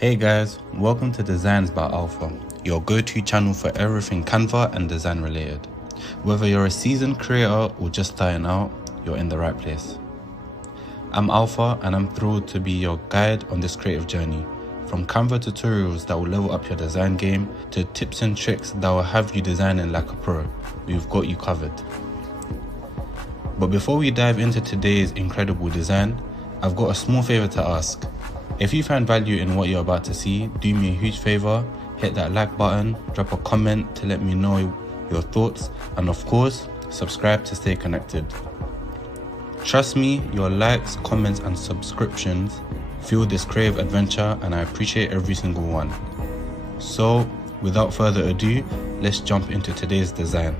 Hey guys, welcome to Designs by Alpha, your go-to channel for everything Canva and design related. Whether you're a seasoned creator or just starting out, you're in the right place. I'm Alpha and I'm thrilled to be your guide on this creative journey. From Canva tutorials that will level up your design game to tips and tricks that will have you designing like a pro, we've got you covered. But before we dive into today's incredible design, I've got a small favor to ask. If you find value in what you're about to see, do me a huge favor, hit that like button, drop a comment to let me know your thoughts, and of course, subscribe to stay connected. Trust me, your likes, comments, and subscriptions fuel this creative adventure, and I appreciate every single one. So, without further ado, let's jump into today's design.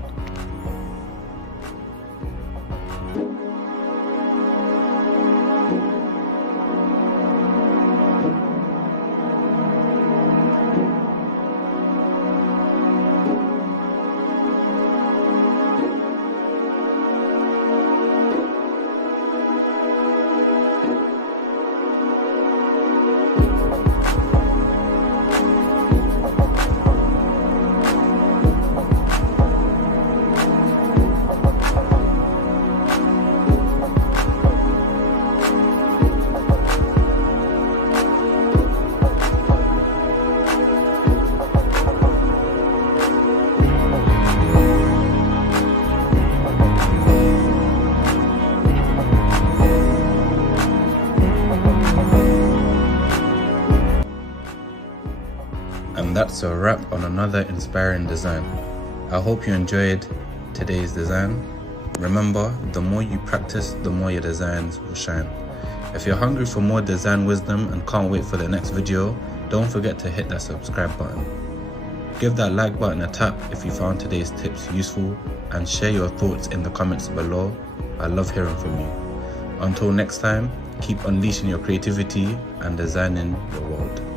And that's a wrap on another inspiring design. I hope you enjoyed today's design. Remember, the more you practice, the more your designs will shine. If you're hungry for more design wisdom and can't wait for the next video, don't forget to hit that subscribe button. Give that like button a tap if you found today's tips useful, and share your thoughts in the comments below. I love hearing from you. Until next time, keep unleashing your creativity and designing your world.